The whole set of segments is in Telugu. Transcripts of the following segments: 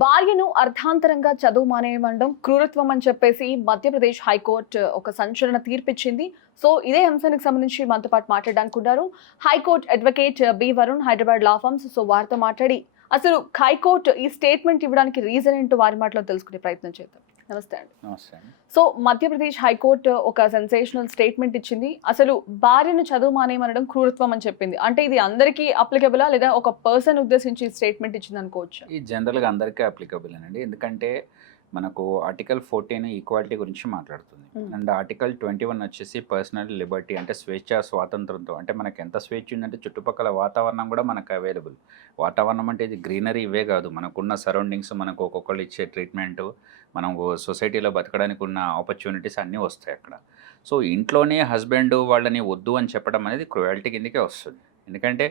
భార్యను అర్థాంతరంగా చదువు మానేయమండం క్రూరత్వం అని చెప్పేసి మధ్యప్రదేశ్ హైకోర్టు ఒక సంచలన తీర్పిచ్చింది. సో ఇదే అంశానికి సంబంధించి మనతో పాటు మాట్లాడడానికి ఉన్నారు high court advocate B Varun, Hyderabad law firms. So వారితో మాట్లాడి అసలు హైకోర్టు ఈ స్టేట్మెంట్ ఇవ్వడానికి రీజన్ ఏంటో వారి మాటలో తెలుసుకునే ప్రయత్నం చేద్దాం. నమస్తే అండి. నమస్తే అండి. సో మధ్యప్రదేశ్ హైకోర్టు ఒక సెన్సేషనల్ స్టేట్మెంట్ ఇచ్చింది. అసలు భార్యను చదువు మానేయమనడం క్రూరత్వం అని చెప్పింది. అంటే ఇది అందరికీ అప్లికబులా లేదా ఒక పర్సన్ ఉద్దేశించి స్టేట్మెంట్ ఇచ్చింది అనుకోవచ్చు? ఈ జనరల్‌గా అందరికీ అప్లికబుల్ అండి. ఎందుకంటే మనకు ఆర్టికల్ 14 ఈక్వాలిటీ గురించి మాట్లాడుతుంది. అండ్ ఆర్టికల్ 21 వచ్చేసి పర్సనల్ లిబర్టీ, అంటే స్వేచ్ఛ స్వాతంత్రంతో, అంటే మనకి ఎంత స్వేచ్ఛ ఉందంటే చుట్టుపక్కల వాతావరణం కూడా మనకు అవైలబుల్. వాతావరణం అంటే ఇది గ్రీనరీ ఇవే కాదు, మనకున్న సరౌండింగ్స్, మనకు ఒక్కొక్కళ్ళు ఇచ్చే ట్రీట్మెంటు, మనం సొసైటీలో బతకడానికి ఉన్న ఆపర్చునిటీస్ అన్నీ వస్తాయి అక్కడ. సో ఇంట్లోనే హస్బెండ్ వాళ్ళని వద్దు అని చెప్పడం అనేది క్రుయాలిటీ కిందకే వస్తుంది. ఎందుకంటే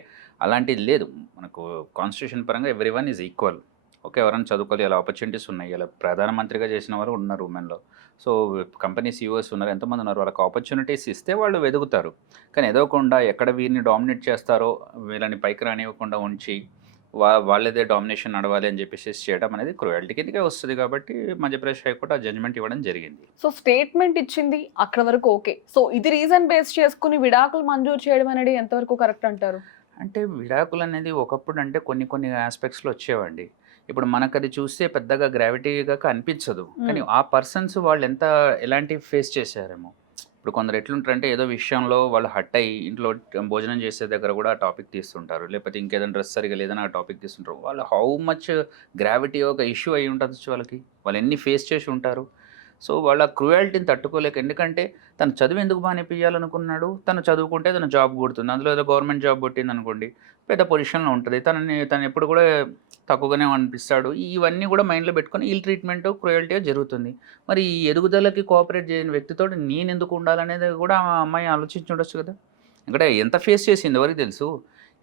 అలాంటిది లేదు. మనకు కాన్స్టిట్యూషన్ పరంగా ఎవ్రీవన్ ఈజ్ ఈక్వల్. ఓకే, ఎవరైనా చదువుకోవాలి, ఇలా ఆపర్చునిటీస్ ఉన్నాయి. ఇలా ప్రధానమంత్రిగా చేసిన వారు ఉన్నారు ఉమెన్లో. సో కంపెనీ సీఈఓస్ ఉన్నారు, ఎంతమంది ఉన్నారు. వాళ్ళకి ఆపర్చునిటీస్ ఇస్తే వాళ్ళు వెతుకుతారు. కానీ ఎదవకుండా ఎక్కడ వీరిని డామినేట్ చేస్తారో వీళ్ళని పైకి రానివ్వకుండా ఉంచి వాళ్ళదే డామినేషన్ నడవాలి అని చెప్పేసి చేయడం అనేది క్రూయల్టీ కిందకే వస్తుంది. కాబట్టి మధ్యప్రదేశ్ హైకోర్టు ఆ జడ్జ్మెంట్ ఇవ్వడం జరిగింది. సో స్టేట్మెంట్ ఇచ్చింది అక్కడ వరకు ఓకే. సో ఇది రీజన్ బేస్ చేసుకుని విడాకులు మంజూరు చేయడం అనేది ఎంతవరకు కరెక్ట్ అంటారు? అంటే విడాకులు అనేది ఒకప్పుడు అంటే కొన్ని కొన్ని ఆస్పెక్ట్స్లో వచ్చేవండి. ఇప్పుడు మనకు అది చూస్తే పెద్దగా గ్రావిటీగా అనిపించదు. కానీ ఆ పర్సన్స్ వాళ్ళు ఎలాంటి ఫేస్ చేశారేమో. ఇప్పుడు కొందరు ఎట్లుంటారంటే ఏదో విషయంలో వాళ్ళు హట్ అయ్యి ఇంట్లో భోజనం చేసే దగ్గర కూడా ఆ టాపిక్ తీస్తుంటారు, లేకపోతే ఇంకేదైనా డ్రెస్ సరిగా లేదని ఆ టాపిక్ తీస్తుంటారు. వాళ్ళు హౌ మచ్ గ్రావిటీ ఒక ఇష్యూ అయి ఉంటుంది వాళ్ళకి, వాళ్ళు ఎన్ని ఫేస్ చేసి ఉంటారు. సో వాళ్ళ క్రూయాలిటీని తట్టుకోలేక, ఎందుకంటే తను చదువు ఎందుకు మానేపియాలనుకున్నాడు, తను చదువుకుంటే తను జాబ్ కొడుతుంది, అందులో ఏదో గవర్నమెంట్ జాబ్ కొట్టింది అనుకోండి, పెద్ద పొజిషన్లో ఉంటుంది, తను ఎప్పుడు కూడా తక్కువగానే అనిపిస్తాడు. ఇవన్నీ కూడా మైండ్లో పెట్టుకొని ఇల్ ట్రీట్మెంట్ క్రూయాలిటీగా జరుగుతుంది. మరి ఈ ఎదుగుదలకి కోఆపరేట్ చేయని వ్యక్తితో నేను ఎందుకు ఉండాలనేది కూడా ఆ అమ్మాయి ఆలోచించి ఉండొచ్చు కదా. ఎందుకంటే ఎంత ఫేస్ చేసింది ఎవరికి తెలుసు.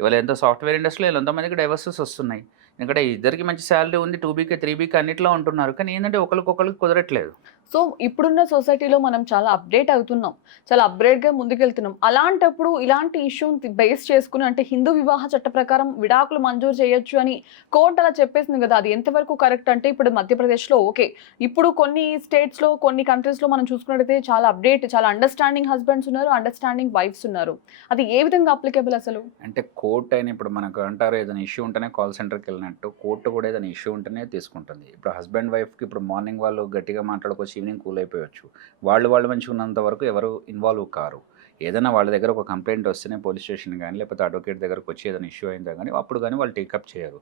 ఇవాళ ఎంత సాఫ్ట్వేర్ ఇండస్ట్రీలో ఎంతమందికి డైవర్సెస్ వస్తున్నాయి. ఎందుకంటే ఇద్దరికి మంచి శాలరీ ఉంది, 2BK 3BK అన్నిట్లో ఉంటున్నారు, కానీ ఏంటంటే ఒకరికొకరికి కుదరట్లేదు. సో ఇప్పుడున్న సొసైటీలో మనం చాలా అప్డేట్ అవుతున్నాం, చాలా అప్గ్రేడ్గా ముందుకెళ్తున్నాం. అలాంటప్పుడు ఇలాంటి ఇష్యూని బేస్ చేసుకుని, అంటే హిందూ వివాహ చట్ట ప్రకారం విడాకులు మంజూరు చేయొచ్చు అని కోర్టు అలా చెప్పేసింది కదా, అది ఎంతవరకు కరెక్ట్? అంటే ఇప్పుడు మధ్యప్రదేశ్లో ఓకే, ఇప్పుడు కొన్ని స్టేట్స్లో కొన్ని కంట్రీస్లో మనం చూసుకున్నట్టయితే చాలా అప్డేట్, చాలా అండర్స్టాండింగ్ హస్బెండ్స్ ఉన్నారు, అండర్స్టాండింగ్ వైఫ్స్ ఉన్నారు. అది ఏ విధంగా అప్లికేబుల్ అసలు? అంటే కోర్టు అయినా ఇప్పుడు మనకు అంటారు ఏదైనా ఇష్యూ ఉంటేనే కాల్ సెంటర్కి వెళ్ళినట్టు, కోర్టు కూడా ఏదైనా ఇష్యూ ఉంటేనే తీసుకుంటుంది. ఇప్పుడు హస్బెండ్ వైఫ్కి ఇప్పుడు మార్నింగ్ వాళ్ళు గట్టిగా మాట్లాడుకోవచ్చు, ఈవినింగ్ కూల్ అయిపోవచ్చు. వాళ్ళు మంచిగా ఉన్నంత వరకు ఎవరు ఇన్వాల్వ్ కారు. ఏదైనా వాళ్ళ దగ్గర ఒక కంప్లైంట్ వస్తేనే పోలీస్ స్టేషన్ కానీ లేకపోతే అడ్వకేట్ దగ్గరకు వచ్చి ఏదైనా ఇష్యూ అయిందా కానీ అప్పుడు కానీ వాళ్ళు టేకప్ చేయరు.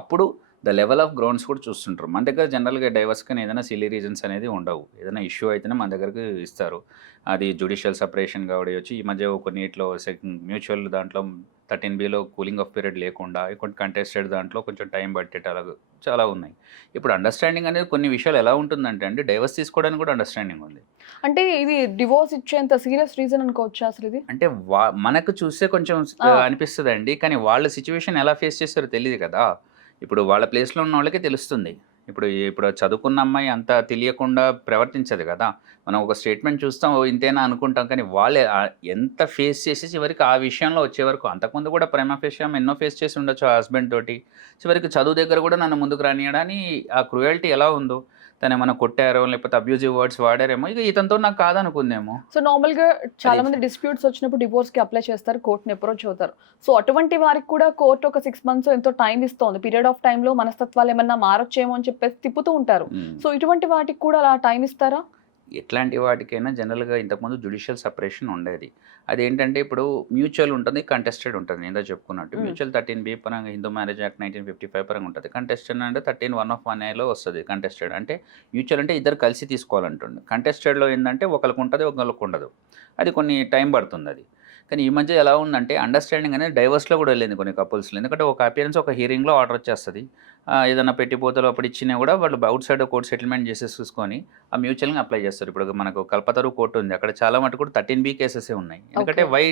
అప్పుడు ద లెవెల్ ఆఫ్ గ్రౌండ్స్ కూడా చూస్తుంటారు. మన దగ్గర జనరల్గా డైవర్స్ కానీ ఏదైనా సిల్లీ రీజన్స్ అనేది ఉండవు. ఏదైనా ఇష్యూ అయితేనే మన దగ్గరకు ఇస్తారు. అది జ్యుడిషియల్ సపరేషన్ కావడవచ్చు. ఈ మధ్య కొన్నిట్లో మ్యూచువల్ దాంట్లో 13Bలో కూలింగ్ ఆఫ్ పీరియడ్ లేకుండా, కొంచెం కంటెస్టెడ్ దాంట్లో కొంచెం టైం పట్టేట అలా చాలా ఉన్నాయి. ఇప్పుడు అండర్స్టాండింగ్ అనేది కొన్ని విషయాలు ఎలా ఉంటుందంటే అండి, డైవర్స్ తీసుకోవడానికి కూడా అండర్స్టాండింగ్ ఉంది. అంటే ఇది డివోర్స్ ఇచ్చేంత సీరియస్ రీజన్ అనుకోవచ్చు అసలు ఇది? అంటే మనకు చూస్తే కొంచెం అనిపిస్తుందండి, కానీ వాళ్ళ సిచ్యువేషన్ ఎలా ఫేస్ చేస్తారో తెలియదు కదా. ఇప్పుడు వాళ్ళ ప్లేస్లో ఉన్న వాళ్ళకే తెలుస్తుంది. ఇప్పుడు చదువుకున్న అమ్మాయి అంత తెలియకుండా ప్రవర్తించదు కదా. మనం ఒక స్టేట్మెంట్ చూస్తాం, ఇంతేనా అనుకుంటాం, కానీ వాళ్ళే ఎంత ఫేస్ చేసి చివరికి ఆ విషయంలో వచ్చే వరకు, అంతకుముందు కూడా ప్రైమా ఫేషియా ఎన్నో ఫేస్ చేసి ఉండొచ్చు ఆ హస్బెండ్ తోటి. చివరికి చదువు దగ్గర కూడా నన్ను ముందుకు రానియడాని ఆ క్రూయల్టీ ఎలా ఉందో, తను ఏమైనా కొట్టారో లేకపోతే అబ్యూజివ్ వర్డ్స్ వాడారేమో, ఇక ఇతనితో నాకు కాదనుకుందేమో. సో నార్మల్గా చాలా మంది డిస్ప్యూట్స్ వచ్చినప్పుడు డివోర్స్కి అప్లై చేస్తారు, కోర్టుని అప్రోచ్ అవుతారు. సో అటువంటి వారికి కూడా కోర్టు ఒక 6 months ఎంతో టైం ఇస్తోంది. పీరియడ్ ఆఫ్ టైంలో మనస్తత్వాలు ఏమన్నా మారొచ్చేమో అని చెప్పేసి తిప్పుతూ ఉంటారు. సో ఇటువంటి వాటికి కూడా అలా టైం ఇస్తారా? ఎట్లాంటి వాటికైనా జనరల్గా ఇంతకుముందు జ్యుడిషియల్ సపరేషన్ ఉండేది. అదేంటంటే ఇప్పుడు మ్యూచువల్ ఉంటుంది, కంటెస్టెడ్ ఉంటుంది. నేను చెప్పుకున్నట్టు మ్యూచువల్ 13B పరంగా హిందూ మ్యారేజ్ యాక్ట్ 1955 పరంగా ఉంటుంది. కంటెస్టెడ్ అంటే 13(1)(1)(a)లో వస్తుంది కంటెస్టెడ్. అంటే మ్యూచువల్ అంటే ఇద్దరు కలిసి తీసుకోవాలంటుంది. కంటెస్టెడ్లో ఏంటంటే ఒకరికి ఉంటుంది, ఒకరికి ఉండదు. అది కొన్ని టైం పడుతుంది అది. కానీ ఈ మధ్య ఎలా ఉందంటే అండర్స్టాండింగ్ అనేది డైవర్స్లో కూడా వెళ్ళింది కొన్ని కపుల్స్లో. ఎందుకంటే ఒక అపియరెన్స్ ఒక హీరింగ్లో ఆర్డర్ వచ్చేస్తుంది. ఏదైనా పెట్టిపోతలు అప్పుడు ఇచ్చినా కూడా వాళ్ళు అవుట్ సైడ్ కోర్ట్ సెటిల్మెంట్ చేసేసుకొని ఆ మ్యూచువల్గా అప్లై చేస్తారు. ఇప్పుడు మనకు కల్పతరు కోర్టు ఉంది, అక్కడ చాలా మటుకు కూడా 13B కేసెసే ఉన్నాయి. ఎందుకంటే వై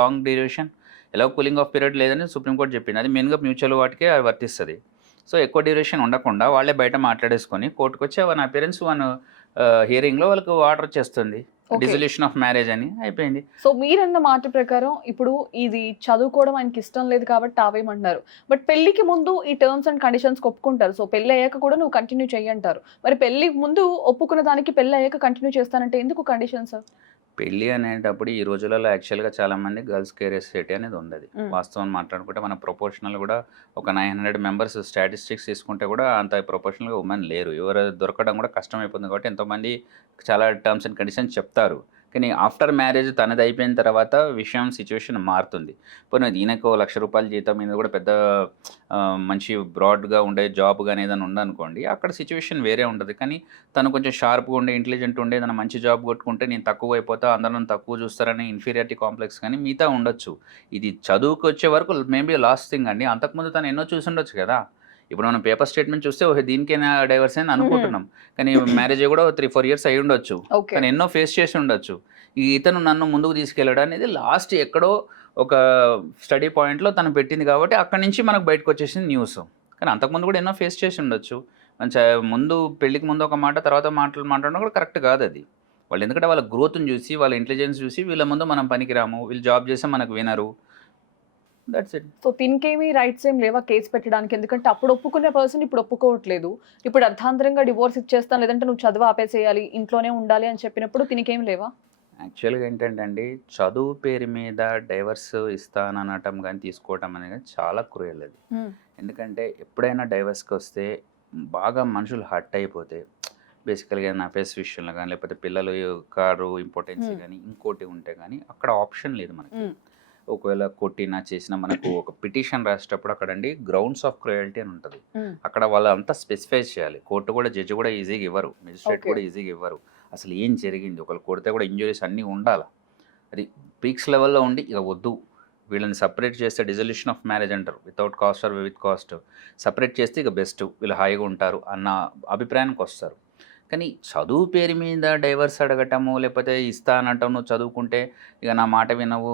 లాంగ్ డ్యూరేషన్, ఎలా కూలింగ్ ఆఫ్ పీరియడ్ లేదని సుప్రీంకోర్టు చెప్పింది. అది మెయిన్గా మ్యూచువల్ వాటికే వర్తిస్తుంది. సో ఎక్కువ డ్యూరేషన్ ఉండకుండా వాళ్ళే బయట మాట్లాడేసుకొని కోర్టుకు వచ్చి వన్ అపియరెన్స్ వన్ హియరింగ్లో వాళ్ళకు ఆర్డర్ చేస్తుంది ఓకే. డిజల్యూషన్ ఆఫ్ మ్యారేజ్ అని అయిపోయింది. సో మీరన్న మాట ప్రకారం ఇప్పుడు ఇది చదువుకోవడం ఆయనకి ఇష్టం లేదు కాబట్టి ఆవేయమంటున్నారు. బట్ పెళ్లికి ముందు ఈ టర్మ్స్ అండ్ కండిషన్స్ ఒప్పుకుంటారు. సో పెళ్లి అయ్యాక కూడా నువ్వు కంటిన్యూ చెయ్యంటారు. మరి పెళ్లికి ముందు ఒప్పుకున్న దానికి పెళ్లి అయ్యాక కంటిన్యూ చేస్తానంటే ఎందుకు కండిషన్స్? పెళ్ళి అనేటప్పుడు ఈ రోజులలో యాక్చువల్గా చాలామంది గర్ల్స్ కేరియసిటీ అనేది ఉండదు. వాస్తవం మాట్లాడుకుంటే మన ప్రొపోర్షనల్ కూడా ఒక 900 మెంబర్స్ స్టాటిస్టిక్స్ తీసుకుంటే కూడా అంత ప్రొపోర్షనల్గా ఉమెన్ లేరు. ఎవరు దొరకడం కూడా కష్టమైపోతుంది కాబట్టి ఎంతోమంది చాలా టర్మ్స్ అండ్ కండిషన్స్ చెప్తారు. కానీ ఆఫ్టర్ మ్యారేజ్ తనది అయిపోయిన తర్వాత సిచ్యువేషన్ మారుతుంది. పోనీ ఈయనకు ₹1,00,000 జీతం మీద కూడా పెద్ద మంచి బ్రాడ్గా ఉండే జాబ్ కానీ ఏదైనా ఉందనుకోండి, అక్కడ సిచ్యువేషన్ వేరే ఉంటుంది. కానీ తను కొంచెం షార్ప్గా ఉండే ఇంటెలిజెంట్ ఉండే ఏదైనా మంచి జాబ్ కొట్టుకుంటే నేను తక్కువ అయిపోతా, అందరూ నన్ను తక్కువ చూస్తారని ఇన్ఫీరియారిటీ కాంప్లెక్స్ కానీ మిగతా ఉండొచ్చు. ఇది చదువుకు వచ్చే వరకు మేబీ లాస్ట్ థింగ్ అండి. అంతకుముందు తను ఎన్నో చూసి ఉండొచ్చు కదా. ఇప్పుడు మనం పేపర్ స్టేట్మెంట్ చూస్తే ఓహో దీనికైనా డైవర్స్ అని అనుకుంటున్నాం. కానీ మ్యారేజ్ కూడా 3-4 ఇయర్స్ అయి ఉండొచ్చు. ఓకే. కానీ ఎన్నో ఫేస్ చేసి ఉండొచ్చు. ఇతను నన్ను ముందుకు తీసుకెళ్ళడం అనేది లాస్ట్ ఎక్కడో ఒక స్టడీ పాయింట్లో తను పెట్టింది కాబట్టి అక్కడి నుంచి మనకు బయటకు వచ్చేసింది న్యూస్. కానీ అంతకుముందు కూడా ఎన్నో ఫేస్ చేసి ఉండొచ్చు. మంచి ముందు పెళ్ళికి ముందు ఒక మాట, తర్వాత మాట్లాడడం కూడా కరెక్ట్ కాదు అది. వాళ్ళు ఎందుకంటే వాళ్ళ గ్రోత్ని చూసి, వాళ్ళ ఇంటెలిజెన్స్ చూసి వీళ్ళ ముందు మనం పనికిరాము, వీళ్ళు జాబ్ చేస్తే మనకు వినరు. That's it. సో దీనికేమీ రైట్స్ ఏం లేవా కేసు పెట్టడానికి? ఎందుకంటే అప్పుడు ఒప్పుకునే పర్సన్ ఇప్పుడు ఒప్పుకోవట్లేదు. ఇప్పుడు అర్థాంతరంగా డివోర్స్ ఇచ్చేస్తాను, లేదంటే నువ్వు చదువు ఆపేసేయాలి, ఇంట్లోనే ఉండాలి అని చెప్పినప్పుడు దీనికేం లేవా? యాక్చువల్గా ఏంటంటే అండి, చదువు పేరు మీద డైవర్స్ ఇస్తాననటం కానీ తీసుకోవటం అనేది చాలా క్రూయల్ అది. ఎందుకంటే ఎప్పుడైనా డైవర్స్కి వస్తే బాగా మనుషులు హర్ట్ అయిపోతే, బేసికల్గా నా ఫేస్ విషయంలో కానీ లేకపోతే పిల్లలు కారు ఇంపార్టెన్స్ కానీ ఇంకోటి ఉంటే కానీ అక్కడ ఆప్షన్ లేదు మనకి. ఒకవేళ కొట్టినా చేసినా మనకు ఒక పిటిషన్ రాసేటప్పుడు అక్కడండి గ్రౌండ్స్ ఆఫ్ క్రూయల్టీ అని ఉంటుంది. అక్కడ వాళ్ళు అంతా స్పెసిఫై చేయాలి. కోర్టు కూడా జడ్జి కూడా ఈజీగా ఇవ్వరు, మెజిస్ట్రేట్ కూడా ఈజీగా ఇవ్వరు. అసలు ఏం జరిగింది, ఒకళ్ళు కొడితే కూడా ఇంజురీస్ అన్నీ ఉండాలి. అది పీక్స్ లెవెల్లో ఉండి ఇక వద్దు వీళ్ళని సపరేట్ చేస్తే డిజల్యూషన్ ఆఫ్ మ్యారేజ్ అంటారు, without caste or with caste separate చేస్తే ఇక బెస్ట్, వీళ్ళు హాయిగా ఉంటారు అన్న అభిప్రాయానికి వస్తారు. కానీ చదువు పేరు మీద డైవర్స్ అడగటము లేకపోతే ఇస్తా అనటం, నువ్వు చదువుకుంటే ఇక నా మాట వినవు,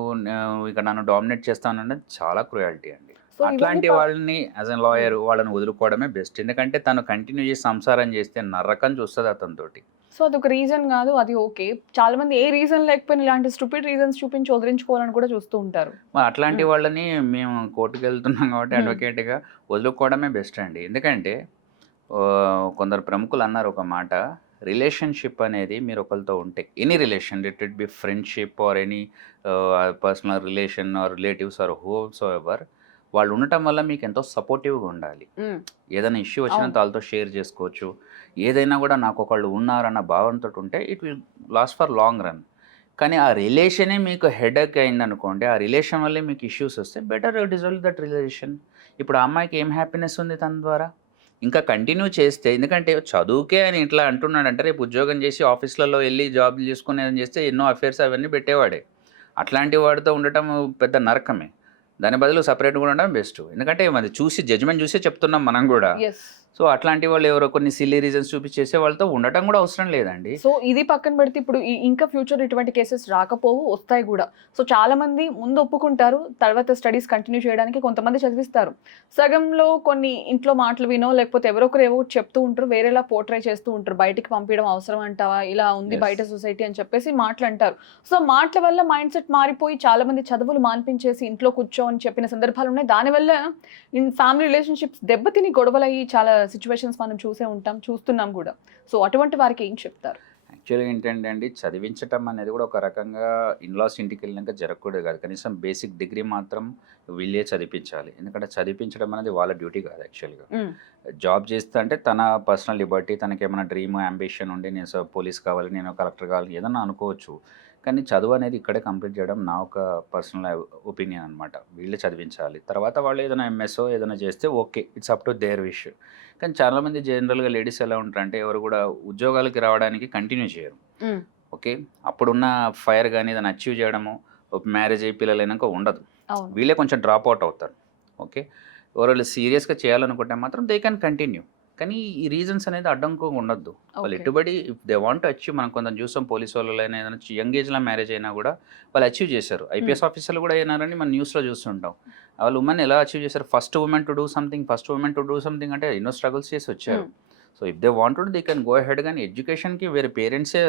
ఇక నన్ను డామినేట్ చేస్తాను అనేది చాలా క్రూయాలిటీ అండి. అట్లాంటి వాళ్ళని యాజ్ ఎ లాయర్ వాళ్ళని వదులుకోవడమే బెస్ట్. ఎందుకంటే తను కంటిన్యూ చేసి సంసారం చేస్తే నరకం చూస్తుంది అతనితోటి. సో అదొక రీజన్ కాదు, అది ఓకే. చాలా మంది ఏ రీజన్ లేకపోయినా ఇలాంటి స్టూపిడ్ రీజన్స్ చూపించి వదిలించుకోవాలని కూడా చూస్తూ ఉంటారు. అట్లాంటి వాళ్ళని మేము కోర్టుకు వెళ్తున్నాం కాబట్టి అడ్వకేట్గా వదులుకోవడమే బెస్ట్ అండి. ఎందుకంటే కొందరు ప్రముఖులు అన్నారు ఒక మాట, రిలేషన్షిప్ అనేది మీరు ఒకరితో ఉంటే any relation, it it be friendship or any personal relation or relatives or whosoever, వాళ్ళు ఉండటం వల్ల మీకు ఎంతో సపోర్టివ్గా ఉండాలి. ఏదైనా ఇష్యూ వచ్చినా వాళ్ళతో షేర్ చేసుకోవచ్చు. ఏదైనా కూడా నాకు ఒకళ్ళు ఉన్నారన్న భావనతో ఉంటే it will last for long run. కానీ ఆ రిలేషనే మీకు హెడేక్ అయిందనుకోండి, ఆ రిలేషన్ వల్లే మీకు ఇష్యూస్ వస్తే బెటర్ డిజాల్వ్ దట్ రిలేషన్. ఇప్పుడు ఆ అమ్మాయికి ఏం హ్యాపీనెస్ ఉంది తన ద్వారా? ఇంకా కంటిన్యూ చేస్తే, ఎందుకంటే చదువుకే అని ఇట్లా అంటున్నాడంటే రేపు ఉద్యోగం చేసి ఆఫీసులలో వెళ్ళి జాబ్లు చేసుకునేదని చేస్తే ఎన్నో అఫేర్స్ అవన్నీ పెట్టేవాడే. అట్లాంటి వాడితో ఉండటం పెద్ద నరకమే. దాని బదులు సపరేట్గా ఉండడం బెస్ట్. ఎందుకంటే అది చూసి జడ్జ్మెంట్ చూసే చెప్తున్నాం మనం కూడా. సో అట్లాంటి వాళ్ళు ఎవరో కొన్ని సిల్లీ రీజన్స్ చూపించేసే వాళ్ళతో ఉండటం కూడా అవసరం లేదండి. సో ఇది పక్కన పెడితే ఇప్పుడు ఇంకా ఫ్యూచర్ ఇటువంటి కేసెస్ రాకపోవు, వస్తాయి కూడా. సో చాలా మంది ముందు ఒప్పుకుంటారు, తర్వాత స్టడీస్ కంటిన్యూ చేయడానికి కొంతమంది చదివిస్తారు. సగంలో కొన్ని ఇంట్లో మాటలు వినో లేకపోతే ఎవరొకరు ఏవో చెప్తూ ఉంటారు, వేరేలా పోర్ట్రై చేస్తూ ఉంటారు. బయటికి పంపించడం అవసరం అంటావా, ఇలా ఉంది బయట సొసైటీ అని చెప్పేసి మాటలు అంటారు. సో మాటల వల్ల మైండ్ సెట్ మారిపోయి చాలా మంది చదువులు మాన్పించేసి ఇంట్లో కూర్చో అని చెప్పిన సందర్భాలు ఉన్నాయి. దానివల్ల ఫ్యామిలీ రిలేషన్షిప్స్ దెబ్బతిని గొడవలయ్యి చాలా సిచ్యువేషన్స్ మనం చూస్తున్నాం కూడా. సో అటువంటి వారికి ఏం చెప్తారు? యాక్చువల్గా ఏంటంటే అండి, చదివించటం అనేది కూడా ఒక రకంగా ఇన్లాస్ ఇంటికి వెళ్ళినాక జరగకూడదు కాదు. కనీసం బేసిక్ డిగ్రీ మాత్రం వీళ్ళే చదివించాలి. ఎందుకంటే చదివించడం అనేది వాళ్ళ డ్యూటీ కాదు. యాక్చువల్గా జాబ్ చేస్తా అంటే తన పర్సనల్ లిబర్టీ, తనకి ఏమైనా డ్రీమ్ అంబిషన్ ఉండి నేను పోలీస్ కావాలి, నేను కలెక్టర్ కావాలి, ఏదన్నా అనుకోవచ్చు. కానీ చదువు అనేది ఇక్కడే కంప్లీట్ చేయడం నా ఒక పర్సనల్ ఒపీనియన్ అనమాట. వీళ్ళే చదివించాలి. తర్వాత వాళ్ళు ఏదైనా ఎంఎస్ఓ ఏదైనా చేస్తే okay, it's up to their wish. కానీ చాలామంది జనరల్గా లేడీస్ ఎలా ఉంటారంటే ఎవరు కూడా ఉద్యోగాలకి రావడానికి కంటిన్యూ చేయరు. ఓకే, అప్పుడున్న ఫైర్ కానీ ఏదైనా అచీవ్ చేయడము, మ్యారేజ్ అయ్యి పిల్లలైనాక ఉండదు. వీళ్ళే కొంచెం డ్రాప్ అవుట్ అవుతారు. ఓకే, ఎవరు సీరియస్గా చేయాలనుకుంటే మాత్రం దే కెన్ కంటిన్యూ. కానీ ఈ రీజన్స్ అనేది అడ్డంకు ఉండొద్దు. వాళ్ళు ఓకే. ఎటుబడి if they want to achieve, మనం కొంచెం చూసాం పోలీస్ వాళ్ళైనా ఏదైనా యంగ్ ఏజ్లో మ్యారేజ్ అయినా కూడా వాళ్ళు అచీవ్ చేశారు. ఐపీఎస్ ఆఫీసర్లు కూడా అయినారని మనం న్యూస్లో చూస్తుంటాం. వాళ్ళు ఉమెన్ ఎలా అచీవ్ చేశారు, first women to do something అంటే ఎన్నో స్ట్రగుల్స్ చేసి వచ్చారు. So if they want they can go head. కానీ ఎడ్యుకేషన్కి వేరే పేరెంట్సే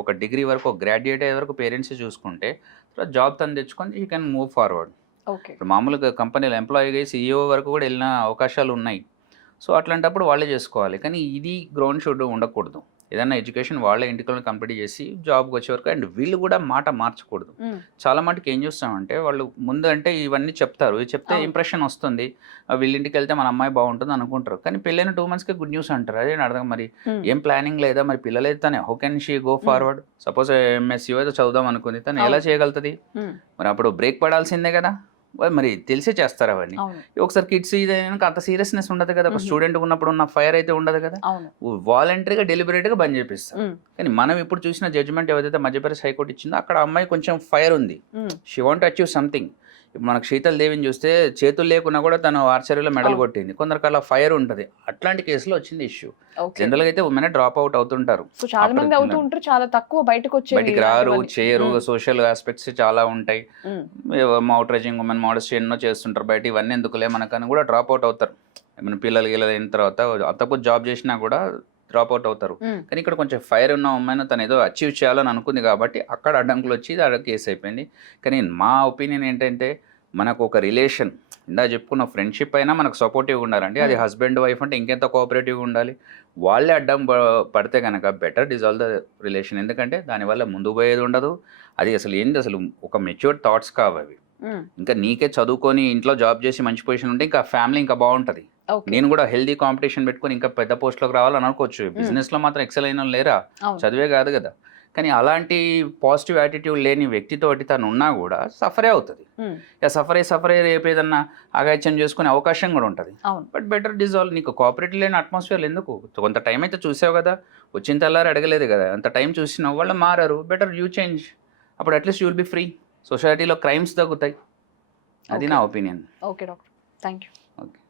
ఒక డిగ్రీ వరకు, ఒక గ్రాడ్యుయేట్ అయ్యే వరకు పేరెంట్సే చూసుకుంటే తర్వాత జాబ్ తను తెచ్చుకొని you can move forward. Okay. ఇప్పుడు మామూలుగా కంపెనీలో ఎంప్లాయీగా సీఈఓ వరకు కూడా వెళ్ళిన అవకాశాలు ఉన్నాయి. సో అట్లాంటప్పుడు వాళ్ళే చేసుకోవాలి. కానీ ఇది గ్రౌండ్ షుడ్ ఉండకూడదు. ఏదైనా ఎడ్యుకేషన్ వాళ్ళే ఇంటికి కంప్లీట్ చేసి జాబ్కి వచ్చే వరకు, అండ్ వీళ్ళు కూడా మాట మార్చకూడదు. చాలా మటుకు ఏం చూస్తామంటే వాళ్ళు ముందు అంటే ఇవన్నీ చెప్తారు, ఇది చెప్తే అవును. ఇంప్రెషన్ వస్తుంది, వీళ్ళింటికి వెళ్తే మన అమ్మాయి బాగుంటుంది అనుకుంటారు. కానీ పెళ్ళైన 2 monthsకే గుడ్ న్యూస్ అంటారు. అదే అర్థం, మరి ఏం ప్లానింగ్ లేదా, మరి పిల్లలైతే తనే how can she go forward. Suppose MSc ఏదో చదువుదాం అనుకుంది, తను ఎలా చేయగలుగుతుంది? మరి అప్పుడు బ్రేక్ పడాల్సిందే కదా. మరి తెలిసే చేస్తారు అవన్నీ. అవును. ఒకసారి కిడ్స్ ఇదైనా అంత సీరియస్నెస్ ఉండదు కదా. ఒక స్టూడెంట్ ఉన్నప్పుడు ఉన్న ఫైర్ అయితే ఉండదు కదా. అవును. వాలంటరీగా డెలిబరేట్గా బంద్ చేపిస్తారు. కానీ మనం ఇప్పుడు చూసిన జడ్జిమెంట్ ఏదైతే మధ్యప్రదేశ్ హైకోర్టు ఇచ్చిందో అక్కడ అమ్మాయి కొంచెం ఫైర్ ఉంది, షీ వాంట్ అచీవ్ సంథింగ్. ఇప్పుడు మనకు శీతల్ దేవిని చూస్తే చేతులు లేకున్నా కూడా తను ఆర్చరీలో మెడల్ కొట్టింది. కొందరికి అలా ఫైర్ ఉంటుంది. అట్లాంటి కేసులో వచ్చింది ఇష్యూ. ఓకే. జనరల్గా అయితే ఉమెన్ డ్రాప్ అవుట్ అవుతుంటారు, సో చాలా మంది అవుతూ ఉంటారు, చాలా తక్కువ బయటకు బయటికి రారు, వచ్చేవి. చేయరు. సోషల్ ఆస్పెక్ట్స్ చాలా ఉంటాయి. మౌటరైజింగ్, ఉమెన్ మోడస్టీ ఎన్నో చేస్తుంటారు బయట. ఇవన్నీ ఎందుకులే మనకని కూడా డ్రాప్ అవుట్ అవుతారు. ఏమైనా పిల్లలు గిల్లలు అయిన తర్వాత అంతకు జాబ్ చేసినా కూడా డ్రాప్ అవుట్ అవుతారు. కానీ ఇక్కడ కొంచెం ఫైర్ ఉన్న ఉమెన్ తను ఏదో అచీవ్ చేయాలని అనుకుంది కాబట్టి అక్కడ అడ్డంకులు వచ్చి అది కేసు అయిపోయింది. కానీ మా ఒపీనియన్ ఏంటంటే, మనకు ఒక రిలేషన్, ఇందా చెప్పుకున్న ఫ్రెండ్షిప్ అయినా మనకు సపోర్టివ్గా ఉండాలండి. అది హస్బెండ్ వైఫ్ అంటే ఇంకెంత కోఆపరేటివ్గా ఉండాలి. వాళ్ళే అడ్డం పడితే కనుక బెటర్ డిజాల్వ్ ద రిలేషన్. ఎందుకంటే దానివల్ల ముందు పోయేది ఉండదు. అది అసలు ఏంది, అసలు ఒక మెచ్యూర్డ్ థాట్స్ కావవి. ఇంకా నీకే చదువుకొని ఇంట్లో జాబ్ చేసి మంచి పొజిషన్ ఉంటే ఇంకా ఫ్యామిలీ ఇంకా బాగుంటుంది. నేను కూడా హెల్దీ కాంపిటీషన్ పెట్టుకొని ఇంకా పెద్ద పోస్ట్లోకి రావాలని అనుకోవచ్చు. బిజినెస్లో మాత్రం ఎక్సెల్ అయిన లేరా, చదివే కాదు కదా. కానీ అలాంటి పాజిటివ్ యాటిట్యూడ్ లేని వ్యక్తితోటి తను ఉన్నా కూడా సఫరే అవుతుంది. ఇక సఫరే రేపు ఏదన్నా అగాయిత్యం చేసుకునే అవకాశం కూడా ఉంటుంది. But better dissolve. నీకు కోఆపరేటివ్ లేని అట్మాస్ఫియర్ ఎందుకు? కొంత టైం అయితే చూసావు కదా, వచ్చిన తెల్లారి అడగలేదు కదా, అంత టైం చూసినావు, వాళ్ళు మారారు. Better you change. అప్పుడు at least you will be free. సొసైటీలో క్రైమ్స్ తగ్గుతాయి. అది నా opinion. Okay doctor, thank you. Okay.